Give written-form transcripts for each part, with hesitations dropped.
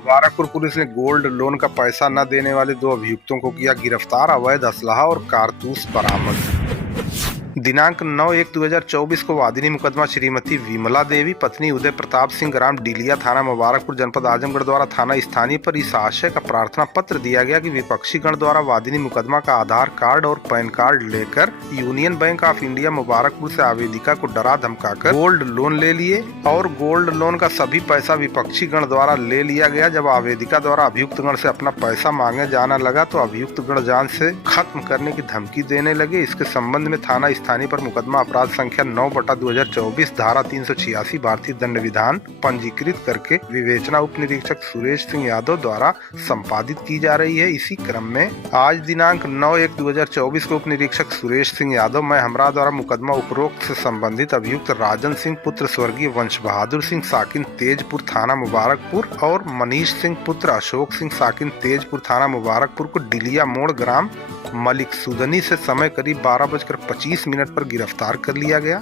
Mubarakpur police ने gold loan का पैसा न देने वाले 2 अभियुक्तों को किया गिरफ्तार। अवैध असलहा और कारतूस बरामद। दिनांक 9/1/2024 को वादिनी मुकदमा श्रीमती विमला देवी पत्नी उदय प्रताप सिंह ग्राम डीलिया थाना मुबारकपुर जनपद आजमगढ़ द्वारा थाना स्थानीय पर इस आशय का प्रार्थना पत्र दिया गया कि विपक्षी गण द्वारा वादिनी मुकदमा का आधार कार्ड और पैन कार्ड लेकर union bank of India Mubarakpur से आवेदिका को डरा धमकाकर गोल्ड लोन ले लिए और गोल्ड लोन का सभी पैसा विपक्षी गण द्वारा ले लिया गया। जब आवेदिका द्वारा अभियुक्त गण से अपना पैसा मांगे जाना लगा तो अभियुक्त गण जान से खत्म करने की धमकी देने लगे। इसके संबंध में थाना स्थानीय पर मुकदमा अपराध संख्या 9/2024 धारा 386 भारतीय दंड विधान पंजीकृत करके विवेचना उप निरीक्षक सुरेश सिंह यादव द्वारा संपादित की जा रही है। इसी क्रम में आज दिनांक 9/1/2024 को उप निरीक्षक सुरेश सिंह यादव मैं हमरा द्वारा मुकदमा उपरोक्त से संबंधित अभियुक्त राजन सिंह पुत्र स्वर्गीय वंश बहादुर सिंह साकिन तेजपुर थाना मुबारकपुर और मनीष सिंह पुत्र अशोक सिंह साकिन तेजपुर थाना मुबारकपुर को डिलिया मोड़ ग्राम मलिक सुदनी से समय करीब 12:25 पर गिरफ्तार कर लिया गया,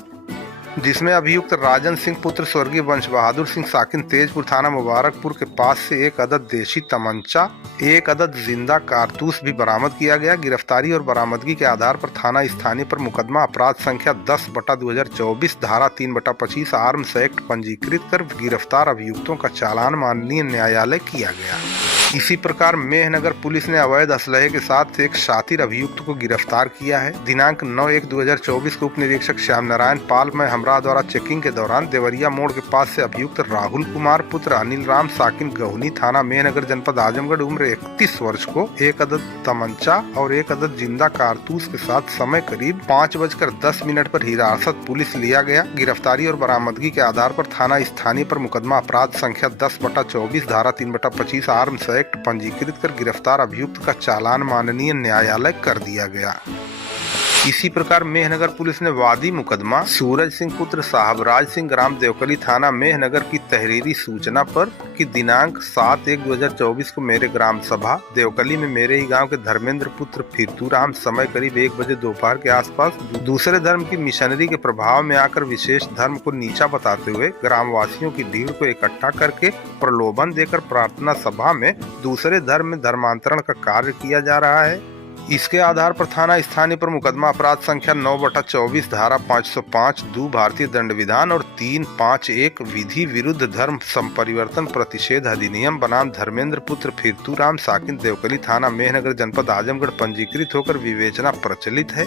जिसमें अभियुक्त राजन सिंह पुत्र स्वर्गीय वंश बहादुर सिंह साकिन तेजपुर थाना मुबारकपुर के पास से 1 अदद देशी तमंचा, 1 अदद जिंदा कारतूस भी बरामद किया गया। गिरफ्तारी और बरामदगी के आधार पर थाना स्थानीय पर मुकदमा अपराध संख्या 10/2024 धारा 3/25 आर्म्स एक्ट पंजीकृत कर गिरफ्तार अभियुक्तों का चालान माननीय न्यायालय किया गया। इसी प्रकार मेहनगर पुलिस ने अवैध असलहे के साथ एक शातिर अभियुक्त को गिरफ्तार किया है। दिनांक 9/1/2024 को उप निरीक्षक श्याम नारायण पाल में हमरा द्वारा चेकिंग के दौरान देवरिया मोड़ के पास से अभियुक्त राहुल कुमार पुत्र अनिल राम साकिन गहुनी थाना मेहनगर जनपद आजमगढ़ उम्र 31 वर्ष को 1 अदद तमंचा और 1 अदद जिंदा कारतूस के साथ समय करीब 5:10 पर हिरासत पुलिस लिया गया। गिरफ्तारी और बरामदगी के आधार पर थाना स्थानीय पर मुकदमा अपराध संख्या 10/24 धारा 3/25 आर्म्स एक्ट पंजीकृत कर गिरफ्तार अभियुक्त का चालान माननीय न्यायालय कर दिया गया। इसी प्रकार मेहनगर पुलिस ने वादी मुकदमा सूरज सिंह पुत्र साहबराज सिंह ग्राम देवकली थाना मेहनगर की तहरीरी सूचना पर कि दिनांक 7/1/2024 को मेरे ग्राम सभा देवकली में मेरे ही गांव के धर्मेंद्र पुत्र फिरतूराम समय करीब 1 बजे दोपहर के आसपास दूसरे धर्म की मिशनरी के प्रभाव में आकर विशेष धर्म को नीचा बताते हुए ग्रामवासियों की भीड़ को इकट्ठा करके प्रलोभन देकर प्रार्थना सभा में दूसरे धर्म में धर्मांतरण का कार्य किया जा रहा है। इसके आधार पर थाना स्थानीय पर मुकदमा अपराध संख्या 9/24 धारा 505(2) भारतीय दंड विधान और 351 विधि विरुद्ध धर्म संपरिवर्तन प्रतिषेध अधिनियम बनाम धर्मेंद्र पुत्र फिरतूराम साकिन देवकली थाना मेहनगर जनपद आजमगढ़ पंजीकृत होकर विवेचना प्रचलित है।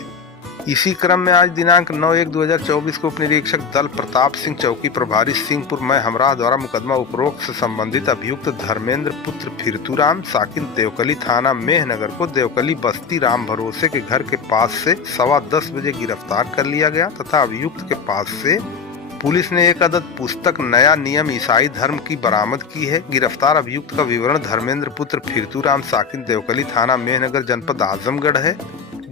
इसी क्रम में आज दिनांक 9/1/2024 को उप निरीक्षक दल प्रताप सिंह चौकी प्रभारी सिंहपुर में हमरा द्वारा मुकदमा उपरोक्त से संबंधित अभियुक्त धर्मेंद्र पुत्र फिरतूराम साकिन देवकली थाना मेहनगर को देवकली बस्ती राम भरोसे के घर के पास से 10:15 बजे गिरफ्तार कर लिया गया तथा अभियुक्त के पास से पुलिस ने 1 अदद पुस्तक नया नियम ईसाई धर्म की बरामद की है। गिरफ्तार अभियुक्त का विवरण धर्मेंद्र पुत्र फिरतूराम साकिन देवकली थाना मेहनगर जनपद आजमगढ़ है।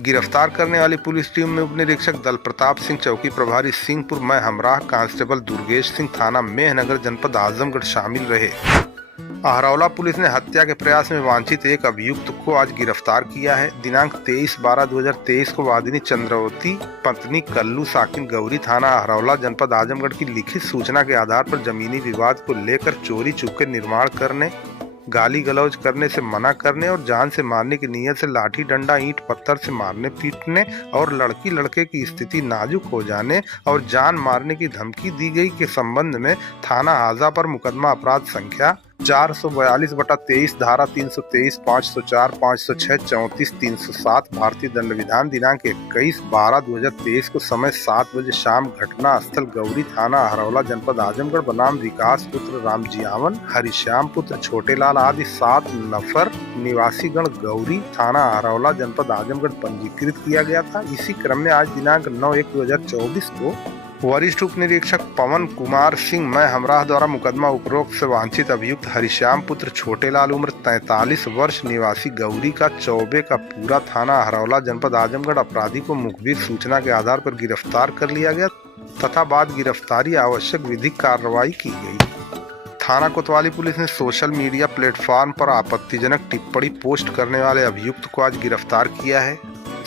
गिरफ्तार करने वाली पुलिस टीम में उप निरीक्षक दल प्रताप सिंह चौकी प्रभारी सिंहपुर में हमराह कांस्टेबल दुर्गेश सिंह थाना मेहनगर जनपद आजमगढ़ शामिल रहे। अहरौला पुलिस ने हत्या के प्रयास में वांछित एक अभियुक्त को आज गिरफ्तार किया है। दिनांक 23/12/2023 को वादिनी चंद्रवती पत्नी कल्लू साकिन गौरी थाना अहरौला जनपद आजमगढ़ की लिखित सूचना के आधार पर जमीनी विवाद को लेकर चोरी छुपके निर्माण करने, गाली गलौज करने से मना करने और जान से मारने की नीयत से लाठी डंडा ईंट पत्थर से मारने पीटने और लड़की लड़के की स्थिति नाजुक हो जाने और जान मारने की धमकी दी गई के संबंध में थाना हाजा पर मुकदमा अपराध संख्या 442/23 धारा 323 504 506 34 307 भारतीय दंड विधान दिनांक 21/12/2023 को समय 7 बजे शाम घटना स्थल गौरी थाना अहरौला जनपद आजमगढ़ बनाम विकास पुत्र रामजियावन हरिश्याम पुत्र छोटेलाल आदि 7 नफर निवासी गण गौरी थाना अहरौला जनपद आजमगढ़ पंजीकृत किया गया था। इसी क्रम में आज दिनांक 9/1/2024 को वरिष्ठ उप निरीक्षक पवन कुमार सिंह मैं हमराह द्वारा मुकदमा उपरोक्त से वांछित अभियुक्त हरिश्याम पुत्र छोटेलाल उम्र 43 वर्ष निवासी गौरी का चौबे का पूरा थाना अहरौला जनपद आजमगढ़ अपराधी को मुखबिर सूचना के आधार पर गिरफ्तार कर लिया गया तथा बाद गिरफ्तारी आवश्यक विधिक कार्रवाई की गई। थाना कोतवाली पुलिस ने सोशल मीडिया प्लेटफॉर्म पर आपत्तिजनक टिप्पणी पोस्ट करने वाले अभियुक्त को आज गिरफ्तार किया है।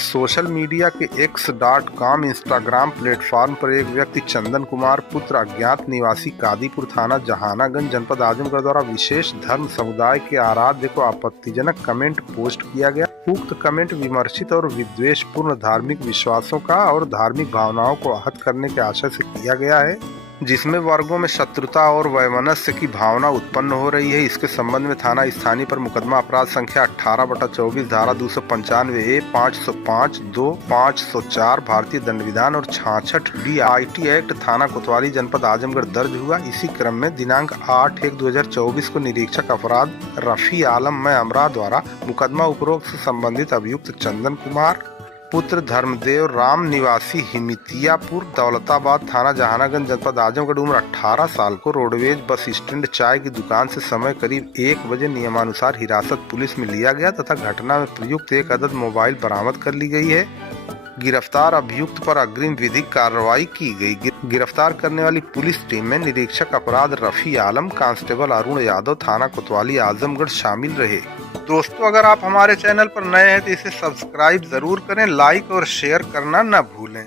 सोशल मीडिया के x.com इंस्टाग्राम प्लेटफॉर्म पर एक व्यक्ति चंदन कुमार पुत्र अज्ञात निवासी कादीपुर थाना जहानागंज जनपद आजमगढ़ द्वारा विशेष धर्म समुदाय के आराध्य को आपत्तिजनक कमेंट पोस्ट किया गया। उक्त कमेंट विमर्शित और विद्वेषपूर्ण धार्मिक विश्वासों का और धार्मिक भावनाओं को आहत करने के आशय से किया गया है, जिसमें वर्गों में शत्रुता और वैमनस्य की भावना उत्पन्न हो रही है। इसके संबंध में थाना स्थानीय पर मुकदमा अपराध संख्या 18/24 धारा 295A 505 2 504 भारतीय दंड विधान और 66D IT एक्ट थाना कोतवाली जनपद आजमगढ़ दर्ज हुआ। इसी क्रम में दिनांक 8/1/2024 को निरीक्षक अपराध रफी आलम अमरा द्वारा मुकदमा उपरोक्त से संबंधित अभियुक्त चंदन कुमार पुत्र धर्मदेव राम निवासी हिमितियापुर दौलताबाद थाना जहानागंज जनपद आजमगढ़ उम्र 18 साल को रोडवेज बस स्टैंड चाय की दुकान से समय करीब 1 बजे नियमानुसार हिरासत पुलिस में लिया गया तथा घटना में प्रयुक्त एक अदद मोबाइल बरामद कर ली गई है। गिरफ्तार अभियुक्त पर अग्रिम विधिक कार्रवाई की गई। गिरफ्तार करने वाली पुलिस टीम में निरीक्षक अपराध रफी आलम, कांस्टेबल अरुण यादव, थाना कोतवाली आजमगढ़ शामिल रहे। दोस्तों, अगर आप हमारे चैनल पर नए हैं तो इसे सब्सक्राइब जरूर करें, लाइक और शेयर करना न भूलें।